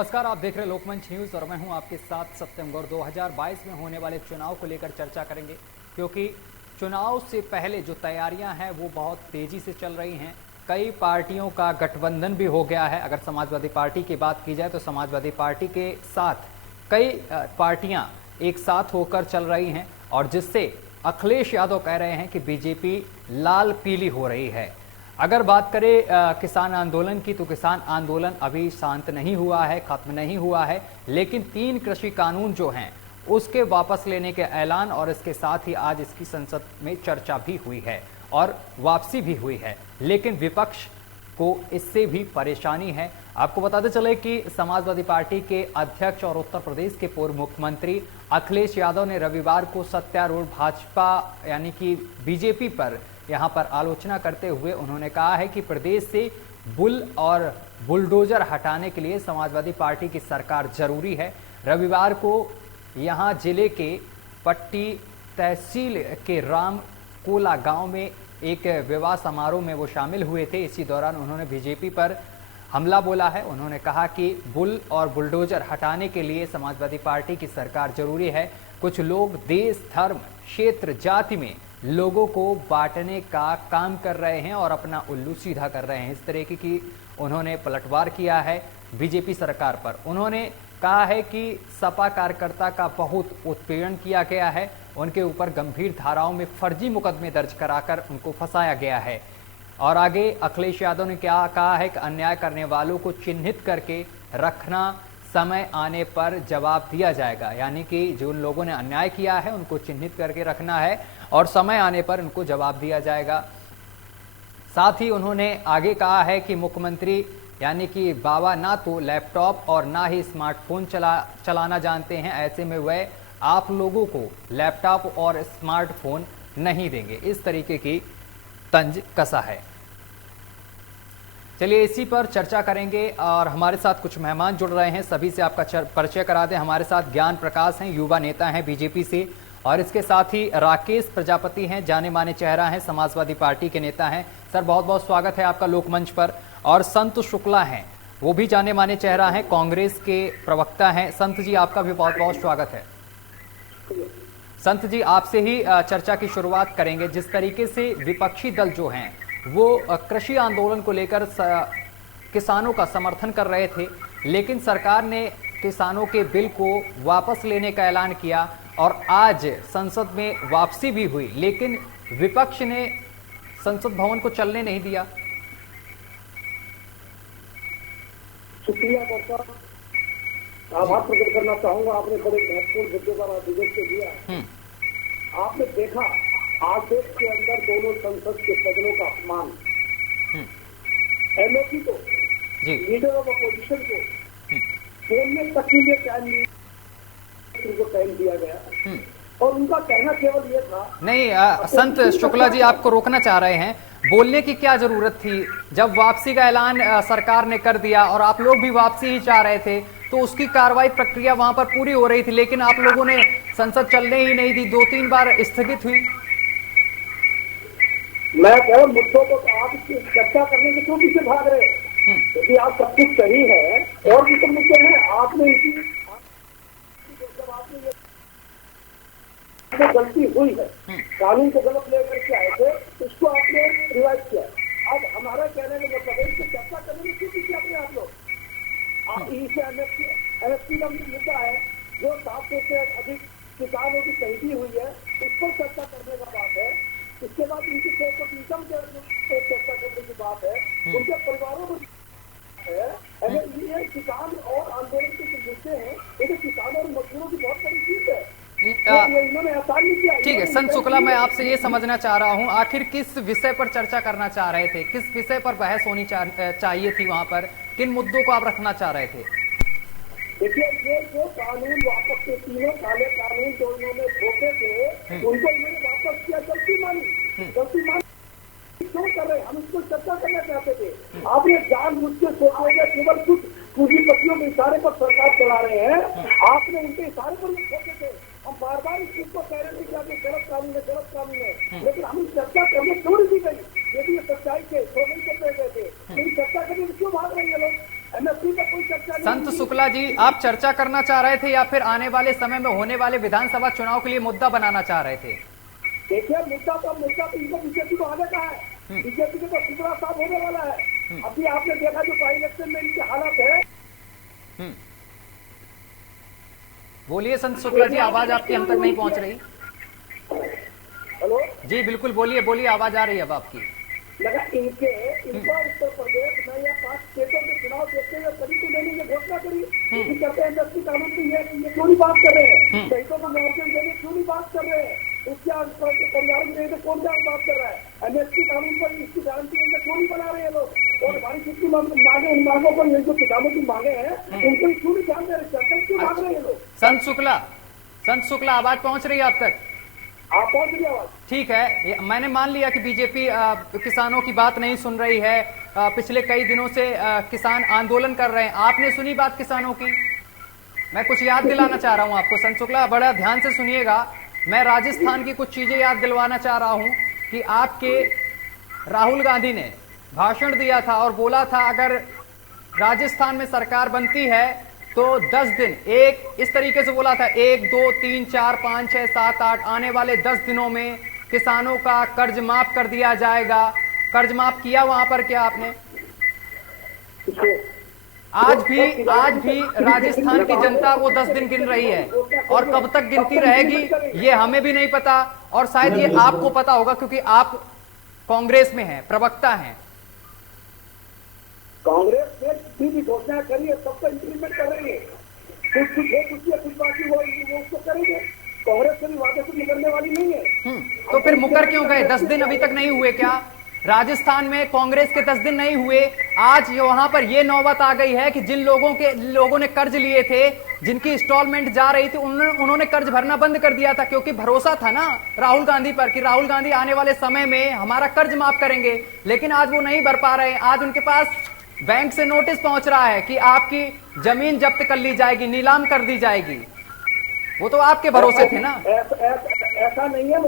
नमस्कार, आप देख रहे हैं लोकमंच न्यूज़ और मैं हूं आपके साथ सत्यम गौर। 2022 में होने वाले चुनाव को लेकर चर्चा करेंगे क्योंकि चुनाव से पहले जो तैयारियां हैं वो बहुत तेज़ी से चल रही हैं। कई पार्टियों का गठबंधन भी हो गया है। अगर समाजवादी पार्टी की बात की जाए तो समाजवादी पार्टी के साथ कई पार्टियां एक साथ होकर चल रही हैं और जिससे अखिलेश यादव कह रहे हैं कि बीजेपी लाल पीली हो रही है। अगर बात करें किसान आंदोलन की तो किसान आंदोलन अभी शांत नहीं हुआ है, खत्म नहीं हुआ है, लेकिन 3 कृषि कानून जो हैं उसके वापस लेने के ऐलान और इसके साथ ही आज इसकी संसद में चर्चा भी हुई है और वापसी भी हुई है। लेकिन विपक्ष को इससे भी परेशानी है। आपको बताते चले कि समाजवादी पार्टी के अध्यक्ष और उत्तर प्रदेश के पूर्व मुख्यमंत्री अखिलेश यादव ने रविवार को सत्तारूढ़ भाजपा यानी कि बीजेपी पर यहां पर आलोचना करते हुए उन्होंने कहा है कि प्रदेश से बुल और बुलडोजर हटाने के लिए समाजवादी पार्टी की सरकार जरूरी है। रविवार को यहां जिले के पट्टी तहसील के रामकोला गांव में एक विवाह समारोह में वो शामिल हुए थे। इसी दौरान उन्होंने बीजेपी पर हमला बोला है। उन्होंने कहा कि बुल और बुलडोजर हटाने के लिए समाजवादी पार्टी की सरकार जरूरी है। कुछ लोग देश, धर्म, क्षेत्र, जाति में लोगों को बांटने का काम कर रहे हैं और अपना उल्लू सीधा कर रहे हैं। इस तरीके की उन्होंने पलटवार किया है बीजेपी सरकार पर। उन्होंने कहा है कि सपा कार्यकर्ता का बहुत उत्पीड़न किया गया है, उनके ऊपर गंभीर धाराओं में फर्जी मुकदमे दर्ज कराकर उनको फंसाया गया है। और आगे अखिलेश यादव ने क्या कहा है कि अन्याय करने वालों को चिन्हित करके रखना, समय आने पर जवाब दिया जाएगा। यानी कि जो उन लोगों ने अन्याय किया है उनको चिन्हित करके रखना है और समय आने पर उनको जवाब दिया जाएगा। साथ ही उन्होंने आगे कहा है कि मुख्यमंत्री यानी कि बाबा ना तो लैपटॉप और ना ही स्मार्टफोन चलाना जानते हैं, ऐसे में वह आप लोगों को लैपटॉप और स्मार्टफोन नहीं देंगे। इस तरीके की तंज कसा है। चलिए इसी पर चर्चा करेंगे और हमारे साथ कुछ मेहमान जुड़ रहे हैं। सभी से आपका परिचय करा दें। हमारे साथ ज्ञान प्रकाश हैं, युवा नेता हैं बीजेपी से, और इसके साथ ही राकेश प्रजापति हैं, जाने माने चेहरा हैं, समाजवादी पार्टी के नेता हैं। सर बहुत बहुत स्वागत है आपका लोकमंच पर। और संत शुक्ला हैं, वो भी जाने माने चेहरा हैं, कांग्रेस के प्रवक्ता हैं। संत जी आपका भी बहुत बहुत स्वागत है। संत जी आपसे ही चर्चा की शुरुआत करेंगे। जिस तरीके से विपक्षी दल जो हैं वो कृषि आंदोलन को लेकर किसानों का समर्थन कर रहे थे, लेकिन सरकार ने किसानों के बिल को वापस लेने का ऐलान किया और आज संसद में वापसी भी हुई, लेकिन विपक्ष ने संसद भवन को चलने नहीं दिया। शुक्रिया करता, आभार प्रकट करना चाहूंगा। आपने बड़े महत्वपूर्ण मुद्दे पर अधिवेशन दिया। आपने देखा आज देश के अंदर दोनों संसद के सदनों का अपमान, एमओपी को, लीडर ऑफ अपोजिशन को बोलने तक के लिए टाइम दिया गया और उनका कहना केवल ये था। नहीं संत शुक्ला जी, आपको रोकना चाह रहे हैं। बोलने की क्या जरूरत थी जब वापसी का ऐलान सरकार ने कर दिया और आप लोग भी वापसी ही चाह रहे थे, तो उसकी कार्रवाई प्रक्रिया वहां पर पूरी हो रही थी, लेकिन आप लोगों ने संसद चलने ही नहीं दी, 2-3 बार स्थगित हुई। मैं केवल मुद्दों को आप चर्चा करने के क्यों पीछे भाग रहे हैं? क्योंकि आप सब कुछ सही है और भी तो मुद्दे हैं। आपने इसी जब आपने गलती हुई है, कानून को गलत लेकर के आए थे, उसको आपने रिवाइज किया। अब हमारा कहने का मतलब है इसको चर्चा करने में क्यों पीछे अपने आप लोग? एमएसपी का मुद्दा है जो 700 से अधिक किसानों की शहीदी हुई है, उस पर चर्चा करने का बात है। इसके बाद उनकी सोर्स ऑफ इनकम के चर्चा करने की बात है, उनके परिवारों को है। ये किसान और आंदोलन के जो मुद्दे हैं, ये किसानों और मजदूरों की बहुत बड़ी चीज है। इन्होंने आसान नहीं किया। ठीक है संत शुक्ला, मैं आपसे ये समझना चाह रहा हूँ आखिर किस विषय पर चर्चा करना चाह रहे थे, किस विषय पर बहस होनी चाहिए थी, वहां पर किन मुद्दों को आप रखना चाह रहे थे? देखिए, ये जो कानून वापस के 3 काले कानून जो इन्होंने थोपे थे, उनको इन्होंने वापस किया। गलती मानी क्यों कर रहे? हम इसको चर्चा करना चाहते थे। आपने जानबूझ के सोचोगे केवल कुछ पूंजीपतियों के इशारे पर सरकार चला रहे हैं, आपने उनके इशारे पर सोचे थे। हम बार बार इस चीज को कह रहे थे कि आपने गलत कानून है, लेकिन हम चर्चा करने क्यों नहीं दी गई? यदि ये सच्चाई थे तो नहीं करते गए थे, लेकिन चर्चा करने में क्यों भाग रहे हैं लोग? एमएसपी का कोई चर्चा नहीं। संत शुक्ला जी, आप चर्चा करना चाह रहे थे या फिर आने वाले समय में होने वाले विधानसभा चुनाव के लिए मुद्दा बनाना चाह रहे थे? देखिए, मुद्दा तो इनको बीजेपी को आने का है। बीजेपी को तो टुकड़ा साफ होने वाला है। अभी आपने देखा जो बाई इलेक्शन में इनकी हालत है। बोलिए संत शुक्ला जी, आवाज आपकी हम तक नहीं पहुंच रही। हेलो जी बिल्कुल, बोलिए बोलिए, आवाज आ रही है अब आपकी। लगा इनका उत्तर प्रदेश में या 5 स्टेटों के चुनाव देखते हुए तभी तो मैंने ये घोषणा करी कि कहते हैं एमएसपी कानून की ये क्यों नहीं बात कर रहे हैं, शहीदों को मुआवजे देने क्यों नहीं बात कर रहे हैं, उसके परिवार में तो कौन क्या बात कर रहा है, एमएसपी कानून पर इसकी गारंटी क्यों नहीं बना रहे हैं लोग, और हमारी जितनी मांगे उन मांगों पर ये जो किसानों की मांगे हैं उनको क्यों नहीं ध्यान दे रहे, चर्चा क्यों मांग रहे हैं लोग। संत शुक्ला आवाज पहुंच रही है आप तक? आप पहुंच रही आवाज? ठीक है, मैंने मान लिया कि बीजेपी किसानों की बात नहीं सुन रही है। पिछले कई दिनों से किसान आंदोलन कर रहे हैं, आपने सुनी बात किसानों की? मैं कुछ याद दिलाना चाह रहा हूं आपको संत शुक्ला, बड़ा ध्यान से सुनिएगा। मैं राजस्थान की कुछ चीजें याद दिलवाना चाह रहा हूं कि आपके राहुल गांधी ने भाषण दिया था और बोला था अगर राजस्थान में सरकार बनती है तो 10 दिन, एक इस तरीके से बोला था, 1 2 3 4 5 6 7 8 आने वाले 10 दिनों में किसानों का कर्ज माफ कर दिया जाएगा। कर्ज माफ किया वहां पर क्या आपने? आज भी राजस्थान की जनता वो 10 दिन गिन रही है और कब तक गिनती रहेगी ये हमें भी नहीं पता, और शायद ये आपको पता होगा क्योंकि आप कांग्रेस में हैं, प्रवक्ता हैं। कांग्रेस ने भी घोषणा करी है, सबको इंप्लीमेंट कर रही है, कुछ बाकी वो उसको करेंगे। कांग्रेस कभी वादे से निकलने वाली नहीं है। तो फिर मुकर क्यों गए? 10 दिन अभी तक नहीं हुए क्या? राजस्थान में कांग्रेस के 10 दिन नहीं हुए, आज वहां पर यह नौबत आ गई है कि जिन लोगों ने कर्ज लिए थे, जिनकी इंस्टॉलमेंट जा रही थी, उन्होंने कर्ज भरना बंद कर दिया था क्योंकि भरोसा था ना राहुल गांधी पर कि राहुल गांधी आने वाले समय में हमारा कर्ज माफ करेंगे, लेकिन आज वो नहीं भर पा रहे हैं। आज उनके पास बैंक से नोटिस पहुंच रहा है कि आपकी जमीन जब्त कर ली जाएगी, नीलाम कर दी जाएगी। वो तो आपके भरोसे थे ना। ऐसा नहीं है।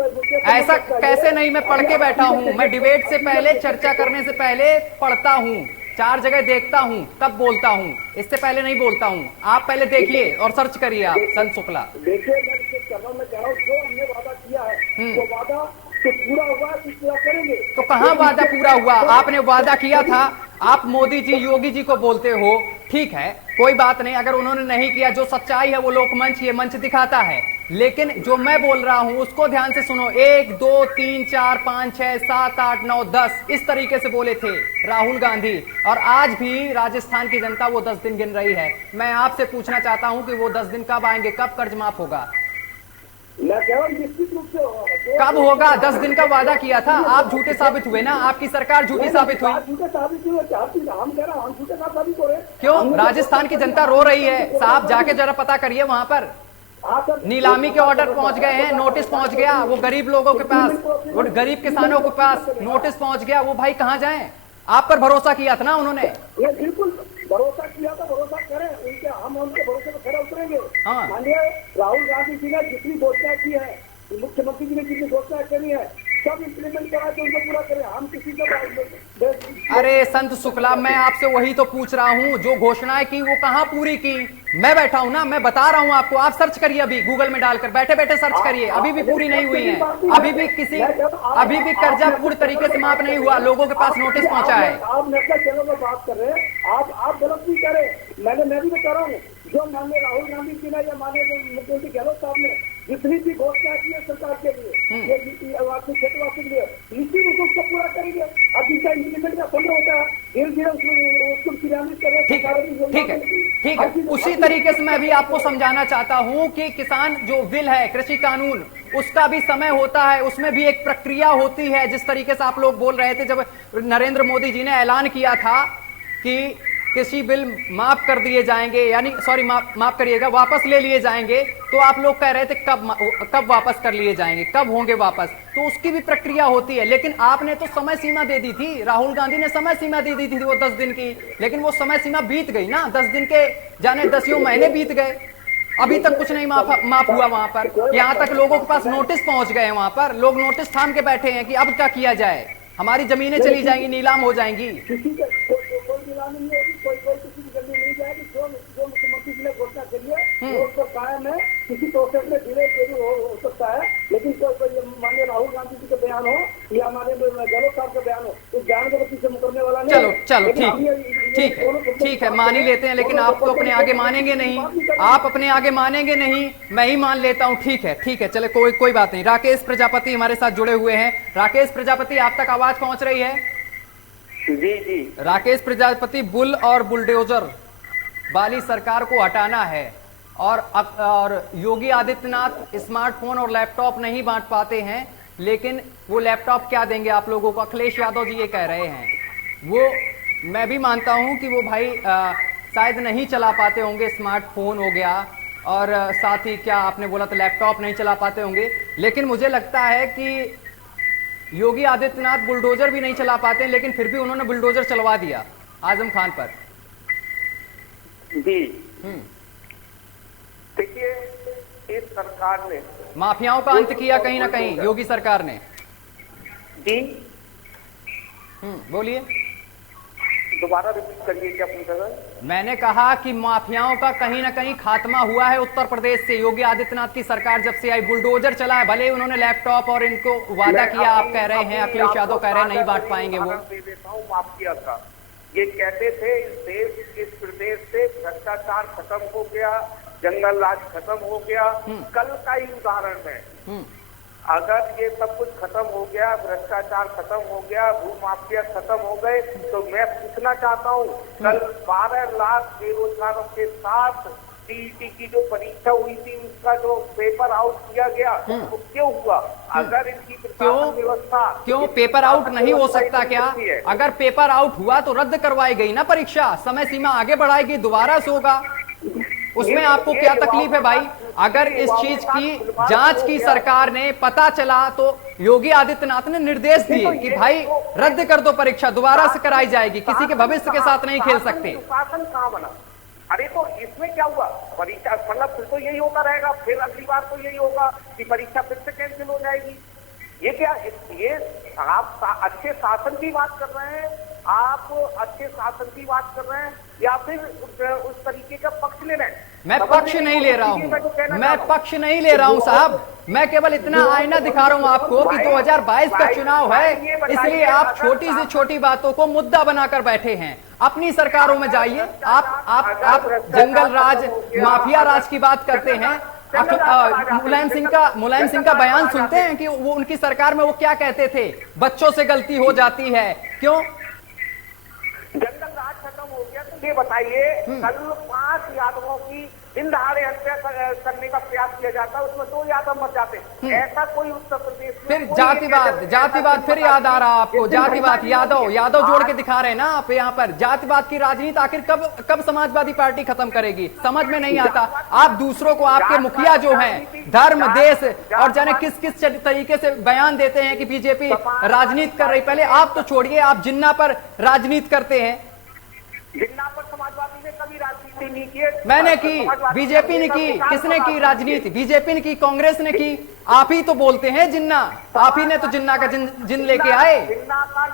ऐसा कैसे नहीं? मैं पढ़ के बैठा हूं, मैं डिबेट से पहले, चर्चा करने से पहले पढ़ता हूं, 4 जगह देखता हूं, तब बोलता हूं, इससे पहले नहीं बोलता हूं। आप पहले देखिए और सर्च करिए आप संत शुक्ला। देखिए, मैं कह रहा हूं जो हमने वादा किया है वो वादा तो पूरा हुआ है, पूरा करेंगे। तो कहां वादा पूरा हुआ? आपने वादा किया था, आप मोदी जी, योगी जी को बोलते हो, ठीक है, कोई बात नहीं। अगर उन्होंने नहीं किया, जो सच्चाई है वो लोकमंच, ये मंच दिखाता है, लेकिन जो मैं बोल रहा हूं उसको ध्यान से सुनो। 1 2 3 4 5 6 7 8 9 10 इस तरीके से बोले थे राहुल गांधी, और आज भी राजस्थान की जनता वो 10 दिन गिन रही है। मैं आपसे पूछना चाहता हूं कि वो 10 दिन कब आएंगे, कब कर्ज माफ होगा? मैं कह रहा हूं निश्चित रूप से होगा। कब होगा? 10 दिन का वादा किया था, आप झूठे साबित हुए ना, आपकी सरकार झूठी साबित हुई। झूठे साबित हुए, हम कह रहे हैं हम झूठे साबित हो रहे हैं। क्यों? राजस्थान की जनता रो रही है साहब, जाके जरा पता करिए वहां पर नीलामी के ऑर्डर पहुंच गए हैं, नोटिस पहुंच गया, वो गरीब लोगों के पास, वो गरीब किसानों के पास नोटिस पहुंच गया। वो भाई कहां जाएं? आप पर भरोसा किया था ना उन्होंने। बिल्कुल भरोसा किया था, भरोसा करें उनके, हम उनके भरोसे पर खड़े उतरेंगे। हाँ। मानिए राहुल गांधी जी ने जितनी घोषणा की है, मुख्यमंत्री जी ने जितनी घोषणा करी है, सब इंप्लीमेंट करा के उनको पूरा करें। हम किसी को अरे संत शुक्ला, मैं आपसे वही तो पूछ रहा हूं, जो घोषणाएं की वो कहां पूरी की? मैं बैठा हूं ना, मैं बता रहा हूं आपको, आप सर्च करिए, अभी गूगल में डालकर बैठे बैठे सर्च करिए, अभी भी पूरी नहीं हुई है। अभी भी कर्जा पूरी तरीके से माफ नहीं हुआ, लोगों के पास नोटिस पहुंचा है। आप नेशनल चैनल पर बात कर रहे हैं, आप गलत नहीं कर रहे। मैं भी तो कर रहा हूँ, जो माननीय राहुल गांधी जी ने या माननीय मुख्यमंत्री गहलोत साहब ने जितनी भी घोषणा की है सरकार के लिए, क्षेत्रवासी के लिए, निश्चित रूप से उसको पूरा करेंगे। अब जिसका इंप्लीमेंट का समय होता है, धीरे धीरे उसको क्रियान्वित करें। ठीक है, उसी तरीके से मैं भी आपको समझाना चाहता हूं कि किसान जो बिल है, कृषि कानून, उसका भी समय होता है, उसमें भी एक प्रक्रिया होती है। जिस तरीके से आप लोग बोल रहे थे जब नरेंद्र मोदी जी ने ऐलान किया था कि कृषि बिल माफ कर दिए जाएंगे, यानी सॉरी माफ करिएगा, वापस ले लिए जाएंगे, तो आप लोग कह रहे थे कब वापस कर लिए जाएंगे, कब होंगे वापस, तो उसकी भी प्रक्रिया होती है। लेकिन आपने तो समय सीमा दे दी थी, राहुल गांधी ने समय सीमा दे दी थी वो 10 दिन की, लेकिन वो समय सीमा बीत गई ना, 10 दिन के जाने 10 महीने बीत गए, अभी तक कुछ नहीं माफ हुआ वहां पर। यहाँ तक लोगों के पास नोटिस पहुंच गए, वहां पर लोग नोटिस थाम के बैठे हैं कि अब क्या किया जाए, हमारी जमीनें चली जाएंगी, नीलाम हो जाएंगी। कोई नीलामी नहीं होगी, कोई किसी की जमीन नहीं जाएगी, जो ने घोषणा करी है, वोट तो कायम है, किसी प्रोसेस में डिले जरूर हो सकता है, लेकिन कोई माननीय राहुल गांधी जी का बयान हो या हमारे गहलोत साहब का बयान हो, उस बयान के पीछे मुकरने वाला नहीं। चलो ठीक है, मान ही लेते हैं, लेकिन आप तो अपने आगे मानेंगे नहीं, आप अपने आगे मानेंगे नहीं, मैं ही मान लेता हूँ। ठीक है, चले कोई बात नहीं। राकेश प्रजापति हमारे साथ जुड़े हुए हैं। राकेश प्रजापति, आप तक आवाज पहुंच रही है? जी। राकेश प्रजापति, बुल और बुलडोजर वाली सरकार को हटाना है और योगी आदित्यनाथ स्मार्टफोन और लैपटॉप नहीं बांट पाते हैं, लेकिन वो लैपटॉप क्या देंगे आप लोगों को? अखिलेश यादव जी ये कह रहे हैं। वो मैं भी मानता हूं कि वो भाई शायद नहीं चला पाते होंगे, स्मार्टफोन हो गया और साथ ही क्या आपने बोला तो लैपटॉप नहीं चला पाते होंगे, लेकिन मुझे लगता है कि योगी आदित्यनाथ बुलडोजर भी नहीं चला पाते हैं, लेकिन फिर भी उन्होंने बुलडोजर चलवा दिया आजम खान पर। जी देखिए, इस सरकार ने माफियाओं का अंत किया कहीं ना कहीं, योगी सरकार ने। जी बोलिए, दोबारा रिपीट करिए क्या पूछा था? मैंने कहा कि माफियाओं का कहीं ना कहीं खात्मा हुआ है उत्तर प्रदेश से। योगी आदित्यनाथ की सरकार जब से आई, बुलडोजर चला है, भले उन्होंने लैपटॉप और इनको वादा किया, आप कह रहे हैं, अखिलेश यादव कह रहे हैं नहीं बांट पाएंगे वो। दे देता हूँ माफिया का। ये कहते थे इस देश, इस प्रदेश से भ्रष्टाचार खत्म हो गया, जंगल राज खत्म हो गया। कल का ही उदाहरण है, अगर ये सब कुछ खत्म हो गया, भ्रष्टाचार खत्म हो गया, भूमाफिया खत्म हो गए, तो मैं पूछना चाहता हूँ, कल 12 लाख बेरोजगारों के साथ सीईटी की जो परीक्षा हुई थी, उसका जो पेपर आउट किया गया, वो क्यों हुआ? अगर इनकी प्रशासन व्यवस्था क्यों पेपर आउट नहीं हो सकता क्या? अगर पेपर आउट हुआ तो रद्द करवाई गई ना परीक्षा, समय सीमा आगे बढ़ाएगी, दोबारा से होगा, उसमें आपको क्या तकलीफ है भाई? अगर इस चीज की जांच की सरकार ने, पता चला तो योगी आदित्यनाथ ने निर्देश दिए कि भाई रद्द कर दो परीक्षा, दोबारा से कराई जाएगी, किसी के भविष्य के साथ नहीं खेल सकते। शासन कहाँ बना? अरे तो इसमें क्या हुआ? परीक्षा मतलब फिर तो यही होता रहेगा, फिर अगली बार तो यही होगा कि परीक्षा फिर से कैंसिल हो जाएगी। ये क्या, ये आप अच्छे शासन की बात कर रहे हैं, आप अच्छे शासन की बात कर रहे हैं या फिर उस तरीके का पक्ष ले रहे हैं? मैं पक्ष नहीं ले रहा हूं, मैं पक्ष नहीं ले रहा हूं साहब, मैं केवल इतना आईना दिखा रहा हूं आपको कि 2022 का चुनाव है, इसलिए आप छोटी से छोटी बातों को मुद्दा बनाकर बैठे हैं। अपनी सरकारों में जाइए, आप जंगल राज, माफिया राज की बात करते हैं। मुलायम सिंह का बयान सुनते हैं कि वो उनकी सरकार में वो क्या कहते थे, बच्चों से गलती हो जाती है, क्यों? जंगल राज खत्म हो गया तो ये बताइए, कल 5 यादवों की दिन दहाड़े हत्या करने का प्रयास किया जाता है, उसमें 2 यादव मर जाते, ऐसा कोई उत्तर प्रदेश में? फिर जातिवाद फिर याद आ रहा आपको, जातिवाद, यादव जोड़ के दिखा रहे हैं ना आप यहाँ पर। जातिवाद की राजनीति आखिर कब समाजवादी पार्टी खत्म करेगी, समझ में नहीं आता। आप दूसरों को, आपके मुखिया जो हैं, धर्म, देश और जाने किस किस तरीके से बयान देते हैं कि बीजेपी राजनीति कर रही। पहले आप तो छोड़िए, आप जिन्ना पर राजनीति करते हैं। जिन्ना पर समाजवादी ने कभी राजनीति नहीं की, मैंने की, बीजेपी ने की, किसने की राजनीति? बीजेपी ने की, कांग्रेस ने की, आप ही तो बोलते हैं जिन्ना, आप ही ने तो जिन्ना का जिन लेके आए। जिन्ना का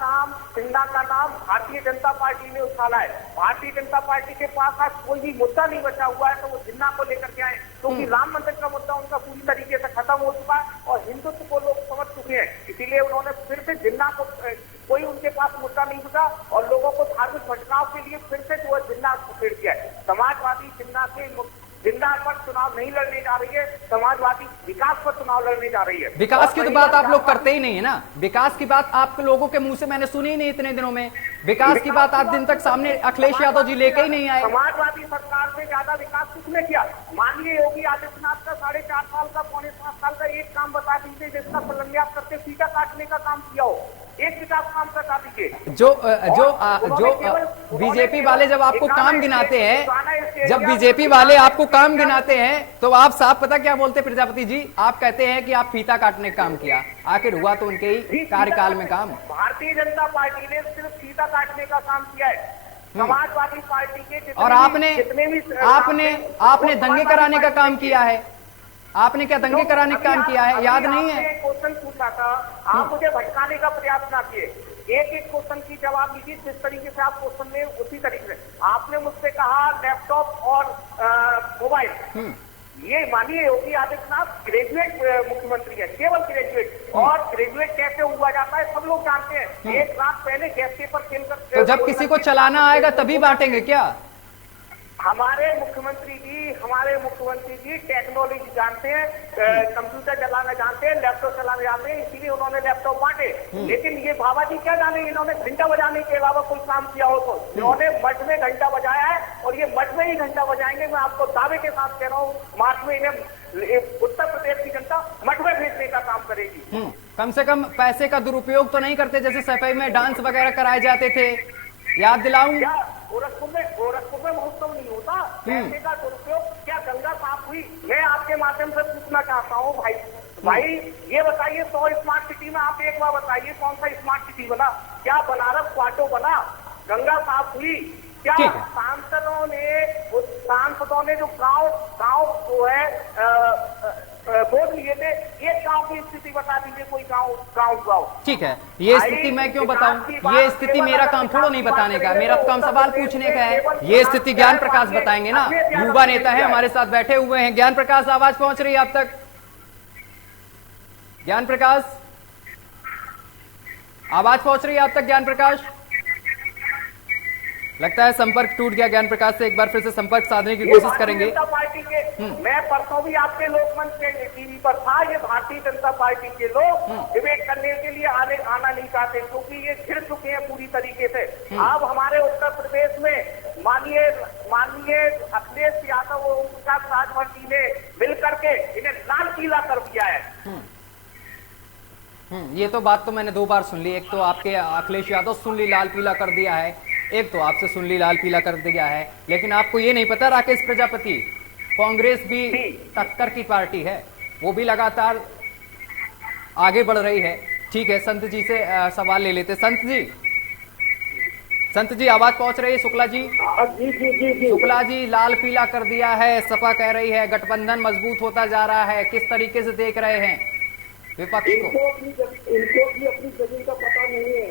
नाम भारतीय जनता पार्टी ने उछाला है। भारतीय जनता पार्टी के पास आज कोई भी मुद्दा नहीं बचा हुआ है तो वो जिन्ना को लेकर के आए, क्योंकि राम मंदिर का मुद्दा उनका पूरी तरीके से खत्म हो चुका है और हिंदुत्व को लोग समझ चुके हैं, इसीलिए उन्होंने फिर से जिन्ना को, कोई उनके पास मुद्दा नहीं बचा और लोगों को धार्मिक भटकाव के लिए फिर से जो है जिन्ना को फेर दिया है। समाजवादी जिन्ना पर चुनाव नहीं लड़ने जा रही है, समाजवादी विकास पर चुनाव लड़ने जा रही है। विकास की तो बात आप लोग करते ही नहीं है ना, विकास की बात आप लोगों के मुंह से मैंने सुनी ही नहीं इतने दिनों में। विकास की बात आज दिन तक सामने अखिलेश यादव जी लेके ही नहीं आए। समाजवादी सरकार से ज्यादा विकास किसने किया? माननीय योगी आदित्यनाथ का 4.5 साल का, 5.5 साल का एक काम बता दीजिए जिसका प्रलंबित करके सीटा काटने का काम किया हो, एक विकास काम बता दीजिए। जो बीजेपी वाले जब आपको काम गिनाते हैं, जब बीजेपी वाले आपको काम गिनाते हैं तो आप साफ पता क्या बोलते प्रजापति जी? आप कहते हैं कि आप फीता काटने का काम किया, आखिर हुआ तो उनके ही कार्यकाल में काम। भारतीय जनता पार्टी ने सिर्फ फीता काटने का काम किया है। समाजवादी पार्टी के और आपने दंगे कराने का काम किया है। आपने क्या दंगे कराने का काम किया है? याद नहीं है? क्वेश्चन पूछा था, आप मुझे भटकाने का प्रयास ना किए। एक एक क्वेश्चन की जवाब दीजिए, जिस तरीके से आप क्वेश्चन में उसी तरीके से। आपने मुझसे कहा लैपटॉप और मोबाइल, ये मानिए योगी आदित्यनाथ ग्रेजुएट मुख्यमंत्री है, केवल ग्रेजुएट, और ग्रेजुएट कैसे हुआ जाता है सब लोग जानते हैं। एक रात पहले गैस पेपर खेल कर, तो जब किसी को चलाना आएगा तभी बांटेंगे क्या? हमारे मुख्यमंत्री जी टेक्नोलॉजी जानते हैं, कंप्यूटर चलाना जानते हैं, लैपटॉप चलाना जानते हैं, इसीलिए उन्होंने लैपटॉप बांटे। लेकिन ये बाबा जी क्या जाने, इन्होंने घंटा बजाने के अलावा कोई काम किया हो तो? इन्होंने मठ में घंटा बजाया है और ये मठ में ही घंटा बजाएंगे। मैं आपको दावे के साथ कह रहा हूँ, मार्च में इन्हें उत्तर प्रदेश की जनता मठ में भेजने का काम करेगी। कम से कम पैसे का दुरुपयोग तो नहीं करते, जैसे सफाई में डांस वगैरह कराए जाते थे, याद दिलाऊं? क्या गोरखपुर में महोत्सव नहीं होता? पैसे का दुरुपयोग क्या गंगा साफ हुई? मैं आपके माध्यम से पूछना चाहता हूँ भाई ये बताइए, 100 स्मार्ट सिटी में आप एक बार बताइए कौन सा स्मार्ट सिटी बना? क्या बनारस क्वार्टो बना? गंगा साफ हुई क्या? सांसदों ने जो गांव जो है बोल लिए थे, एक गांव की स्थिति बता दीजिए, कोई गांव। ठीक है, ये स्थिति मैं क्यों बताऊं? ये स्थिति मेरा काम थोड़ा नहीं बताने का, मेरा काम सवाल पूछने का है। ये स्थिति ज्ञान प्रकाश बताएंगे ना, युवा नेता है, हमारे साथ बैठे हुए हैं। ज्ञान प्रकाश, आवाज पहुंच रही है आप तक? ज्ञान प्रकाश, आवाज पहुंच रही है आप तक? ज्ञान प्रकाश, लगता है संपर्क टूट गया ज्ञान प्रकाश से। एक बार फिर से संपर्क साधने की कोशिश करेंगे। पार्टी के मैं परसों भी आपके लोकमंच के टीवी पर था, ये भारतीय जनता पार्टी के लोग डिबेट करने के लिए आना नहीं चाहते, क्योंकि ये घिर चुके हैं पूरी तरीके से। अब हमारे उत्तर प्रदेश में माननीय अखिलेश यादव और उनका राजवंशी ने मिल करके इन्हें लाल किला कर दिया है। ये तो बात तो मैंने 2 बार सुन ली। एक तो आपके अखिलेश यादव सुन ली लाल पीला कर दिया है, एक तो आपसे सुन ली लाल पीला कर दिया है। लेकिन आपको ये नहीं पता राकेश प्रजापति, कांग्रेस भी टक्कर की पार्टी है, वो भी लगातार आगे बढ़ रही है। ठीक है, संत जी से सवाल ले लेते। संत जी आवाज पहुंच रही है? शुक्ला जी, जी। शुक्ला जी, लाल पीला कर दिया है, सपा कह रही है गठबंधन मजबूत होता जा रहा है, किस तरीके से देख रहे हैं विपक्ष को? इनको भी अपनी जमीन का पता नहीं है।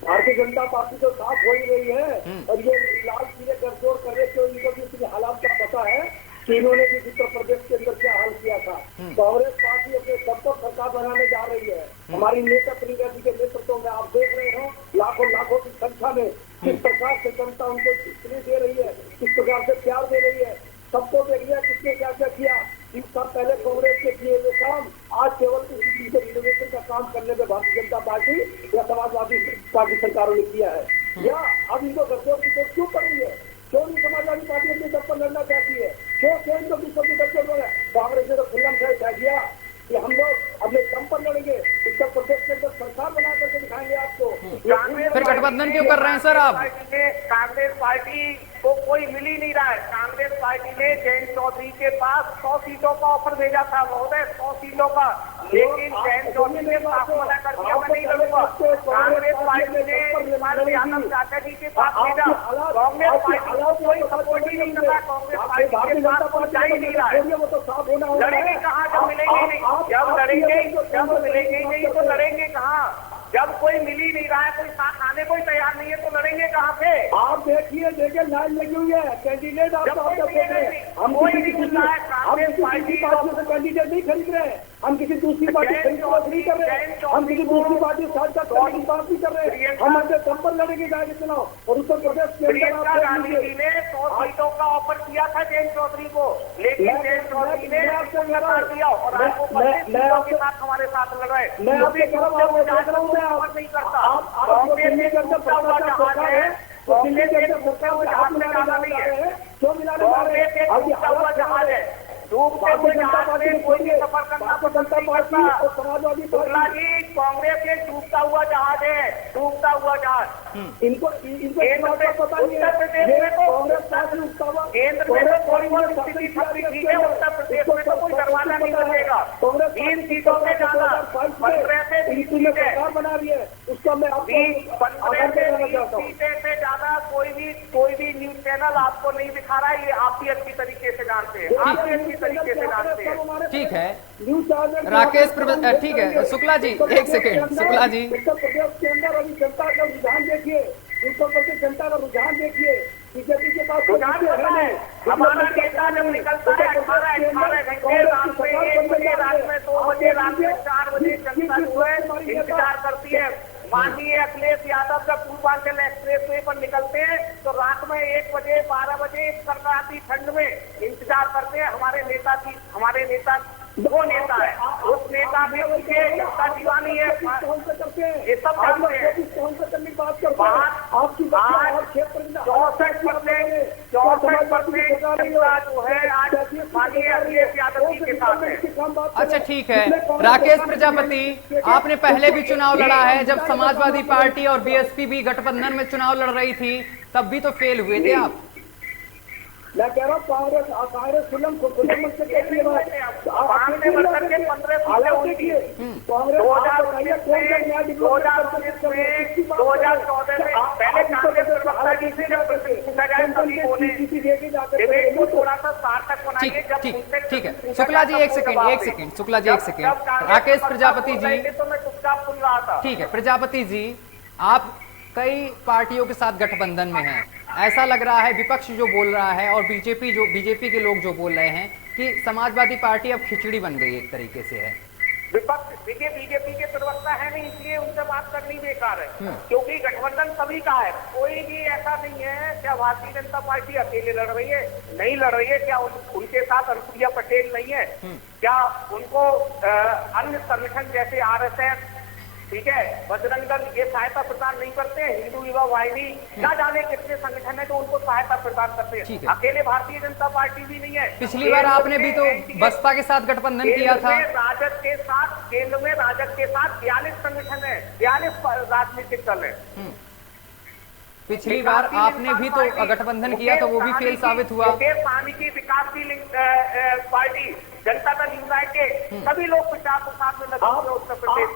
भारतीय जनता पार्टी तो साफ हो ही रही है और ये लाल पीले गठजोड़ कर रहे थे, इनको भी उसके हालात का पता है कि इन्होंने भी उत्तर प्रदेश के अंदर क्या हाल किया था। कांग्रेस पार्टी अपने सबको सरकार बनाने जा रही है। हमारी नेता प्रियंका जी के नेतृत्व में आप देख रहे हो लाखों की संख्या में किस प्रकार से जनता उनको इतनी दे रही है, किस प्रकार से प्यार दे रही है। सबको देख लिया किसने क्या क्या किया। 3 साल पहले कांग्रेस के किए हुए काम आज केवल रिनोवेशन का काम करने में भारतीय जनता पार्टी या समाजवादी पार्टी सरकारों ने किया है। या अब इनको गठजोड़ की तो क्यों कर रही है? क्यों नहीं समाजवादी पार्टी अपने दम पर लड़ना चाहती है? क्यों इनको किसको भी गठजोड़ हो रहा है? कांग्रेस ने तो खुल्लम कह दिया कि हम लोग अपने दम पर लड़ेंगे, उत्तर प्रदेश के अंदर सरकार बना करके दिखाएंगे आपको। फिर गठबंधन क्यों कर रहे हैं सर आप? कांग्रेस पार्टी को कोई मिल ही नहीं रहा है। कांग्रेस पार्टी ने जयंत चौधरी के पास 100 सीटों का ऑफर भेजा था महोदय, 100 सीटों का, लेकिन जयंत चौधरी ने साफ मना कर दिया, मैं नहीं लड़ूंगा। कांग्रेस पार्टी ने माननीय आनंद चाचा जी के पास भेजा, कांग्रेस पार्टी को कोई सपोर्ट ही नहीं कर रहा, कांग्रेस पार्टी के पास कोई जा ही नहीं रहा है। लड़ेंगे कहाँ जब मिलेंगे नहीं? जब मिलेंगे नहीं तो लड़ेंगे कहाँ? जब कोई मिल ही नहीं रहा है, कोई साथ आने को तैयार नहीं है, तो लड़ेंगे कहाँ पे? आप देखिए लाइन लगी हुई है, कैंडिडेट हम कैंडिडेट नहीं खरीद रहे, हम किसी दूसरी पार्टी नहीं कर रहे, हम किसी दूसरी पार्टी साथ करने की बात नहीं कर रहे। हम अपने दम पर लड़ेंगे जाएंगे चुनाव। और उत्तर प्रदेश के प्रियंका गांधी जी ने 100 सीटों का ऑफर किया था जयंत चौधरी को, लेकिन जयंत चौधरी ने आपको नकार दिया और आपको 25 सीटों के साथ हमारे साथ लड़ रहे। मैं आपके नहीं करता। कांग्रेस ने टूटा हुआ जहाज है, कांग्रेस ने टूटा हुआ जहाज में डाला नहीं है। कांग्रेस ने टूटा हुआ जहाज है, डूबते हुए जहाज में कोई भी सफर करना पसंद नहीं करता। समाजवादी शुक्ला जी, कांग्रेस के टूटता हुआ जहाज है, टूटता हुआ जहाज। इनको पता नहीं है। केंद्र में तो थोड़ी बहुत स्थिति ठीक है, उत्तर प्रदेश में तो कोई दरवाजा नहीं लगेगा। 3 सीटों पे जाना, 15 से यूपी में सरकार बना रही है, उसका मैं आपको आभार करना चाहता हूँ। से ज्यादा कोई भी न्यूज चैनल आपको नहीं दिखा रहा है, ये आप भी अच्छी तरीके से जानते हैं, आप भी अच्छी तरीके से जानते हैं। ठीक है न्यूज राकेश ठीक है शुक्ला जी, एक सेकेंड शुक्ला जी। उत्तर प्रदेश के अंदर अभी जनता का रुझान देखिए, उत्तर प्रदेश जनता का रुझान देखिए, बीजेपी के पास हमारा नेता जब निकलता है 18 घंटे रात में 1 बजे, रात में 2 बजे, रात में 4 बजे जनता जो है इंतजार करती है। माननीय अखिलेश यादव जब पूर्वांचल एक्सप्रेस वे पर निकलते हैं तो रात में 1 बजे 12 बजे कड़कड़ाती ठंड में इंतजार करते हैं हमारे नेता वो नेता है, उस नेता में उनके इसका दीवानी है, ये सब जानते हैं। 64% जो है आज माननीय अखिलेश यादव जी के साथ है। अच्छा ठीक है राकेश प्रजापति, आपने पहले भी चुनाव लड़ा है, जब समाजवादी पार्टी और बीएसपी भी गठबंधन में चुनाव लड़ रही थी तब भी तो फेल हुए थे आप। मैं कह रहा हूँ कांग्रेस फिल्म ठीक है शुक्ला जी एक सेकेंड शुक्ला जी एक सेकेंड राकेश प्रजापति जी, तो मैं चुपचाप सुन रहा था। ठीक है प्रजापति जी, आप कई पार्टियों के साथ गठबंधन में हैं, ऐसा लग रहा है विपक्ष जो बोल रहा है और बीजेपी के लोग जो बोल रहे हैं कि समाजवादी पार्टी अब खिचड़ी बन गई, एक तरीके से है। विपक्ष देखिए बीजेपी के प्रवक्ता है नहीं, इसलिए उनसे बात करनी बेकार है, क्योंकि गठबंधन सभी का है, कोई भी ऐसा नहीं है। क्या भारतीय जनता पार्टी अकेले लड़ रही है? नहीं लड़ रही है। क्या उनके साथ अनुप्रिया पटेल नहीं है? क्या उनको अन्य संगठन जैसे आरएसएस, ठीक है, बजरंग दल, ये सहायता प्रदान नहीं करते हैं? हिंदू युवा वाहिनी, क्या जाने कितने संगठन है जो उनको सहायता प्रदान करते हैं। अकेले भारतीय जनता पार्टी भी नहीं है। पिछली बार आपने भी तो बसपा के साथ गठबंधन किया था। राजद के साथ, केंद्र में राजद के साथ 42 संगठन है, 42 राजनीतिक दल है। पिछली बार आपने भी तो गठबंधन किया तो वो भी फेल साबित हुआ। पानी की विकासशील पार्टी जनता दल यूनाइटेड, सभी लोग प्रचार प्रसार में लगे हुए उत्तर प्रदेश,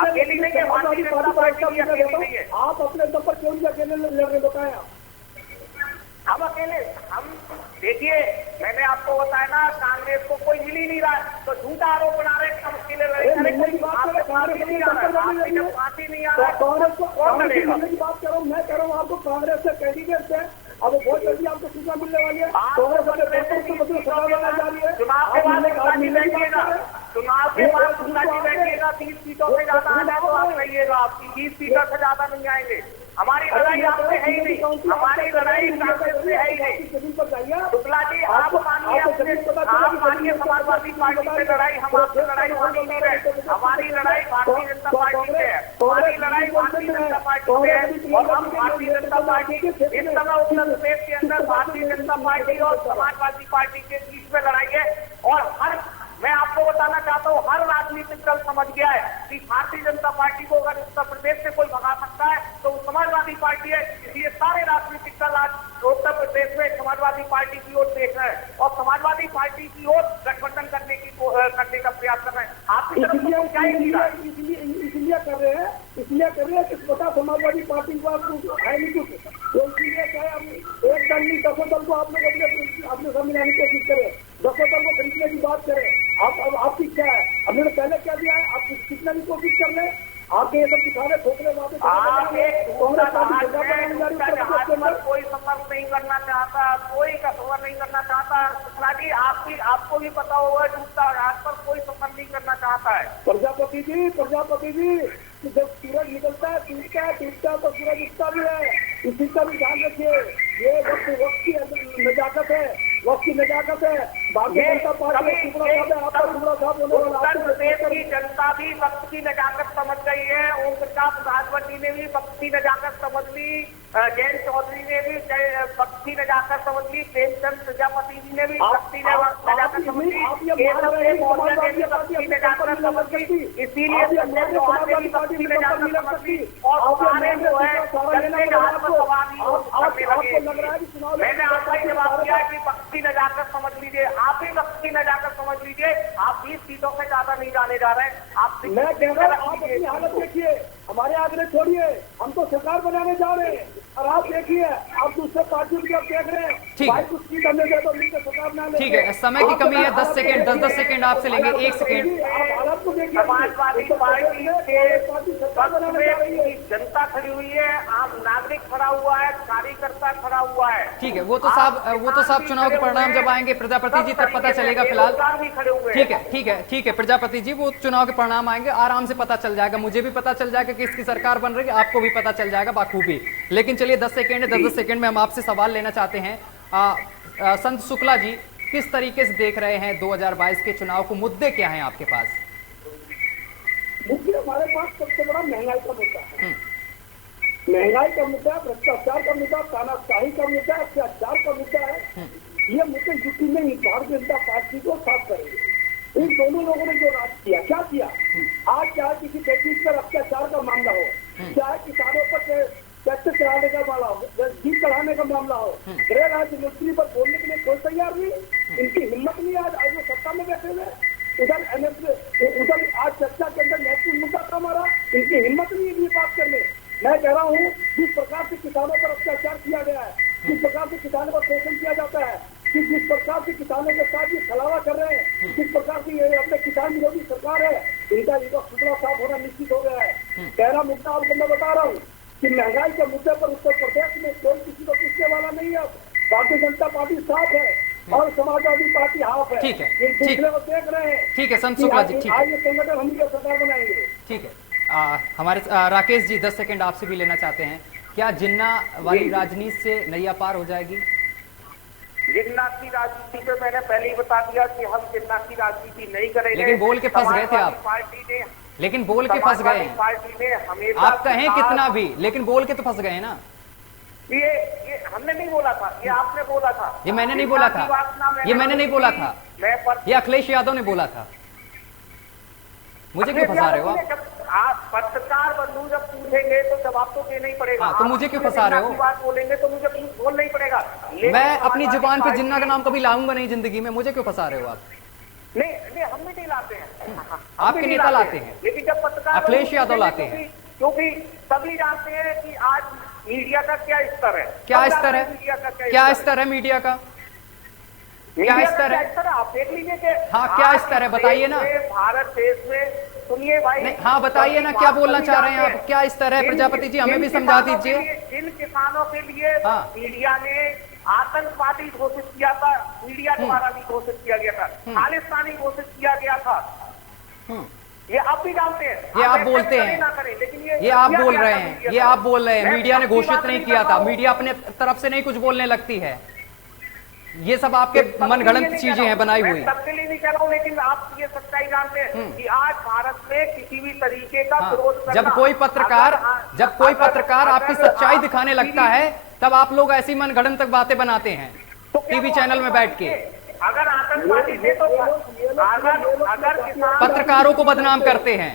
अकेली नहीं है भारतीय जनता पार्टी, अकेली नहीं है। आप अपने दम पर क्यों अकेले लड़ रहे बताया? हम अकेले, हम देखिए मैंने आपको बताया ना, कांग्रेस को कोई मिल ही नहीं रहा है तो झूठा आरोप बना रहे हम अकेले लड़े। पार्टी नहीं आ रहा है, पार्टी नहीं आ रहा है, कांग्रेस को कौन लड़ेगा? बात कर रहा हूँ, मैं कह रहा हूँ आपको कांग्रेस से कैंडिडेट है, अब बहुत जल्दी आपको सूचना मिलने वाली है। चुनाव के बाद सुनाजी बैठिएगा, चुनाव के बाद सुनाजी बैठिएगा, 30 सीटों से ज्यादा आ जाए तो आप कहिएगा, आपकी 20 सीटों से ज्यादा नहीं आएंगे। हमारी लड़ाई आपसे है ही नहीं, हमारी लड़ाई कांग्रेस से है ही नहीं। शुक्ला जी आप मानिए समाजवादी पार्टी से लड़ाई, हम आपसे लड़ाई मानी नहीं रहे। हमारी लड़ाई भारतीय जनता पार्टी से है, हमारी लड़ाई भारतीय जनता पार्टी से है और हम भारतीय जनता पार्टी इस समय उत्तर प्रदेश के अंदर भारतीय जनता पार्टी और समाजवादी पार्टी के बीच में लड़ाई है। और मैं आपको बताना चाहता हूँ, हर राजनीतिक दल समझ गया है कि भारतीय जनता पार्टी को अगर उत्तर प्रदेश से कोई भगा सकता है तो वो समाजवादी पार्टी है। इसलिए सारे राजनीतिक दल आज उत्तर प्रदेश में समाजवादी पार्टी की ओर देख रहे हैं और समाजवादी पार्टी की ओर गठबंधन करने का प्रयास कर रहे हैं। आपकी तरफ इसलिए कर रहे हैं कि पता समाजवादी पार्टी को है नहीं कुछ, तो इसीलिए क्या एक दल नहीं 10 दल को आप लोग अपने सब मिलाने की कोशिश करें, 10 दल को खरीदने की बात करें। अब आपकी क्या है? हमने पहले क्या दिया है, आप कितना भी कोशिश कर ले, आपके ये सब दिखाने ठोकरे बातें कोई सफर नहीं करना चाहता, कोई कसवर नहीं करना चाहता। जी आपको भी पता होगा डूबता घाट पर कोई सफर नहीं करना चाहता है। प्रजापति जी जब सूरज निकलता है टूटता है तो सूरज उगता भी है, इसी का भी ध्यान रखिए। ये वक्त की नजाकत है, वक्त की नजाकत है। भारतीय जनता पार्टी उत्तर प्रदेश की जनता भी वक्त की नजाकत समझ गई है। ओम प्रकाश राजवती ने भी वक्त की नजाकत समझ ली, जयंत चौधरी ने भी वक्त की नजाकत समझ ली, प्रेमचंद प्रजापति जी ने भी वक्त की नजाकत समझ ली, नजाकत समझ ली, इसीलिए और सारे जो है जनते का हाथ पर सवार करने लगे। मैंने आपका जवाब दिया कि वक्त की नजाकत समझ लीजिए, आप भी वक्त की नजाकत समझ लीजिए। आप 20 सीटों से ज्यादा नहीं जाने जा रहे हैं, आप आप मैं कह रहा हूँ आप अपनी हालत देखिए, हमारे आगे छोड़िए, हम तो सरकार बनाने जा रहे हैं और आप देखिए आप दूसरे पार्टियों की तरफ देख रहे हैं। ठीक है। भाई कुछ की करने दे तो मिलकर सरकार बना लेंगे। ठीक है, समय की कमी है, 10 सेकंड 10 सेकंड आपसे लेंगे, 1 सेकंड। आप हालत को देखिए, समाजवादी पार्टी के सरकार पक्ष बनाने जा रही है। में जनता खड़ी हुई है, आम नागरिक खड़ा हुआ है, कार्यकर्ता खड़ा हुआ है। ठीक है, वो तो साहब चुनाव के परिणाम जब आएंगे प्रजापति जी तब पता चलेगा। फिलहाल ठीक है, ठीक है, ठीक है प्रजापति जी, वो चुनाव के परिणाम आएंगे, आराम से पता चल जाएगा, मुझे भी पता चल जाएगा कि किसकी सरकार बन रही है, आपको भी पता चल जाएगा बाखूबी। लेकिन चलिए 10 सेकंड है, 10 सेकंड में हम आपसे सवाल लेना चाहते हैं। संत शुक्ला जी, किस तरीके से देख रहे हैं 2022 के चुनाव को, मुद्दे क्या हैं आपके पास? मुद्दे हमारे पास सबसे बड़ा महंगाई का मुद्दा है। महंगाई का मुद्दा, भ्रष्टाचार का मुद्दा, तानाशाही का मुद्दा, अत्याचार का मुद्दा है। ये मुद्दे यूपी में भारतीय जनता पार्टी को साफ करेंगे। इन दोनों लोगों ने जो राज किया, क्या किया? आज चाहे किसी बेटी पर अत्याचार का मामला हो, चाहे किसानों पर टैक्स चढ़ाने का मामला हो, जीत चढ़ाने का मामला हो, गृह राज्य मंत्री पर बोलने के लिए कोई तैयार नहीं। इनकी हिम्मत नहीं। आज वो सत्ता में बैठे हुए, उधर आज चर्चा के अंदर महत्वपूर्ण मुद्दा था हमारा, इनकी हिम्मत नहीं है ये बात करने। मैं कह रहा हूँ जिस प्रकार से किसानों पर अत्याचार किया गया है, जिस प्रकार से किसानों पर शोषण किया जाता है, कि जिस प्रकार से किसानों के साथ ये छलावा कर रहे हैं, जिस प्रकार की ये अपने किसान विरोधी सरकार है, इनका टुकड़ा साफ होना निश्चित हो गया है। पहला मुद्दा आपको मैं बता रहा हूँ कि महंगाई के मुद्दे पर उत्तर प्रदेश में कोई किसी को पूछने वाला नहीं है। भारतीय जनता पार्टी साफ है और समाजवादी पार्टी हाफ है। ठीक है, एक दूसरे को देख रहे हैं। ठीक है संत शुक्ला जी, ठीक है, ये संगठन हम ही सरकार बनाएंगे। ठीक है। हमारे राकेश जी 10 सेकंड आपसे भी लेना चाहते हैं, क्या जिन्ना वाली राजनीति से नैया पार हो जाएगी? जिन्ना की राजनीति पे मैंने पहले ही बता दिया कि हम जिन्ना की राजनीति नहीं करेंगे। लेकिन बोल के फंस गए थे आप, लेकिन बोल के फंस गए। पार्टी ने हमेशा आप कहें कितना भी, लेकिन बोल के तो फंस गए ना। ये हमने नहीं बोला था, ये आपने बोला था। ये मैंने नहीं बोला था, ये मैंने नहीं बोला था, ये अखिलेश यादव ने बोला था। मुझे क्यों फंसा रहे हो आप? आप पत्रकार बंधु जब पूछेंगे तो जवाब तो देना ही पड़ेगा। तो मुझे क्यों फंसा रहे हो? बात बोलेंगे तो मुझे बोलना ही पड़ेगा। मैं अपनी जुबान पे जिन्ना का नाम कभी लाऊंगा नहीं जिंदगी में, मुझे क्यों फंसा रहे हो आप? नहीं हम भी नहीं लाते हैं, आपके नेता लाते हैं, लेकिन जब पत्रकार अखिलेश यादव लाते हैं, क्योंकि सभी जानते हैं कि आज मीडिया का क्या स्तर है। क्या स्तर है? क्या स्तर है मीडिया का? क्या स्तर है? आप देख लीजिए कि हाँ क्या स्तर है बताइए ना। भारत देश में सुनिए भाई, हाँ बताइए ना, क्या बोलना चाह रहे हैं आप? क्या स्तर है प्रजापति जी, हमें भी समझा दीजिए। जिन किसानों के लिए मीडिया ने आतंकवादी घोषित किया था, मीडिया द्वारा भी घोषित किया गया था, खालिस्तानी घोषित किया गया था, ये आप भी जानते हैं। ये आप बोलते हैं, लेकिन ये आप बोल रहे हैं, ये आप बोल रहे हैं। मीडिया ने घोषित नहीं किया था, मीडिया अपने तरफ से नहीं कुछ बोलने लगती है। ये सब आपके मनगढ़ंत चीजें हैं बनाई हुई। सबके लिए नहीं कह रहा हूँ, लेकिन आप ये सच्चाई जानते हैं कि आज भारत में किसी भी तरीके का विरोध करना, जब कोई पत्रकार आपकी सच्चाई दिखाने लगता है तब आप लोग ऐसी मनगढ़ंत तक बातें बनाते हैं टीवी चैनल में बैठ के। अगर आतंकवादी थे तो अगर किसान पत्रकारों को बदनाम करते हैं।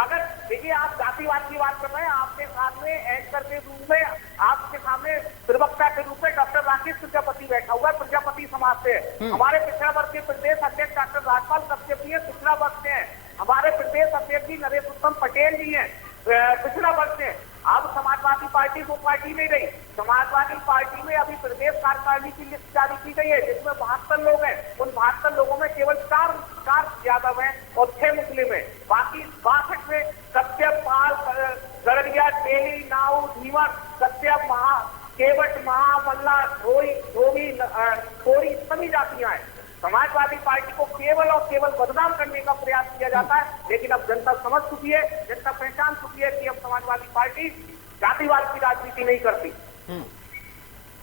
अगर देखिए आप जातिवाद की बात कर रहे हैं, आपके सामने एंकर के रूप में, आपके सामने प्रवक्ता के रूप में डॉक्टर राकेश प्रजापति बैठा हुआ है, प्रजापति समाज से। हमारे पिछड़ा वर्ग के प्रदेश अध्यक्ष डॉक्टर राजपाल कश्यप जी पिछड़ा वर्ग से हैं। हमारे प्रदेश अध्यक्ष जी नरेश उत्तम पटेल जी हैं, पिछड़ा वर्ग से। अब समाजवादी पार्टी वो पार्टी नहीं रही। समाजवादी पार्टी में अभी प्रदेश कार्यकारिणी की लिस्ट जारी की गई है, जिसमें 72 लोग हैं। उन 72 लोगों में केवल 4 यादव हैं और 6 मुस्लिम हैं। बाकी 62 में कश्यप, पाल, गड़रिया, टेली, नाऊ, धीवर, कश्यप, केवट, मल्ला, धोबी, कोरी सभी जातियां हैं। समाजवादी पार्टी को केवल और केवल बदनाम करने का प्रयास किया जाता है, लेकिन अब जनता समझ चुकी है, जनता पहचान चुकी है कि अब समाजवादी पार्टी जातिवाद की राजनीति नहीं करती।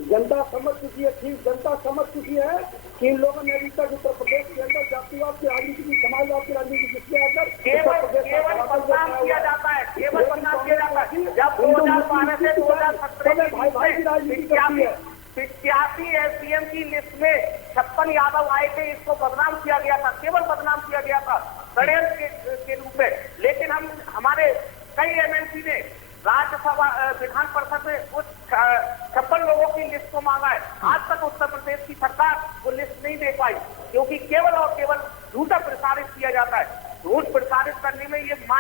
जनता समझ चुकी है, ठीक, जनता समझ चुकी है कि इन लोगों ने अभी तक उत्तर प्रदेश के अंदर जातिवाद की राजनीति की, समाजवाद की राजनीति जिसके अंदर केवल बदनाम किया जाता है, केवल बदनाम किया जाता है। जब 2012 से 2017 की राजनीति करती है, 85 एसडीएम की लिस्ट में 56 यादव आए थे, इसको बदनाम किया गया था, केवल बदनाम किया गया था षड्यंत्र के रूप में। लेकिन हमारे कई एमएलसी ने राज्यसभा विधान परिषद में कुछ 56 लोगों की लिस्ट को मांगा है। आज तक उत्तर प्रदेश की सरकार वो लिस्ट नहीं दे पाई, क्योंकि केवल और केवल झूठा प्रसारित किया जाता है। झूठ प्रसारित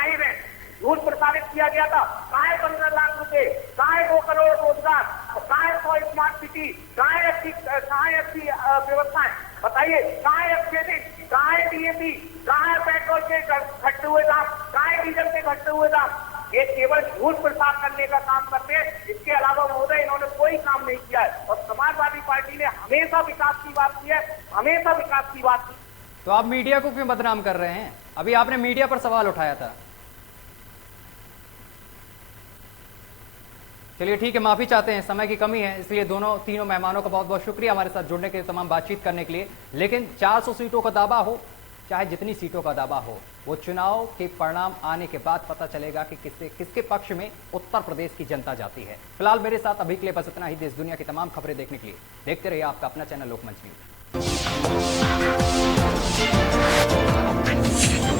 जाहिर है झूठ प्रसारित किया गया था। कहाँ है 15 लाख रुपए, कहाँ है 2 करोड़ रोजगार, कहाँ है 100 स्मार्ट सिटी, कहाँ है अच्छी व्यवस्थाएं, बताइए कहाँ है अपग्रेडेड, कहाँ है डीएपी, कहाँ है पेट्रोल के घटते हुए दाम, कहाँ है डीजल के घटते हुए दाम। ये केवल झूठ प्रसार करने का काम करते हैं, इसके अलावा महोदय इन्होंने कोई काम नहीं किया है। और समाजवादी पार्टी ने हमेशा विकास की बात की है, हमेशा विकास की बात की। तो आप मीडिया को क्यों बदनाम कर रहे हैं? अभी आपने मीडिया पर सवाल उठाया था। चलिए ठीक है, माफी चाहते हैं, समय की कमी है, इसलिए तीनों मेहमानों का बहुत बहुत शुक्रिया हमारे साथ जुड़ने के लिए, तमाम बातचीत करने के लिए। लेकिन 400 सीटों का दावा हो, चाहे जितनी सीटों का दावा हो, वो चुनाव के परिणाम आने के बाद पता चलेगा कि किसके पक्ष में उत्तर प्रदेश की जनता जाती है। फिलहाल मेरे साथ अभी के लिए बस इतना ही। देश दुनिया की तमाम खबरें देखने के लिए देखते रहिए आपका अपना चैनल लोकमंच न्यूज।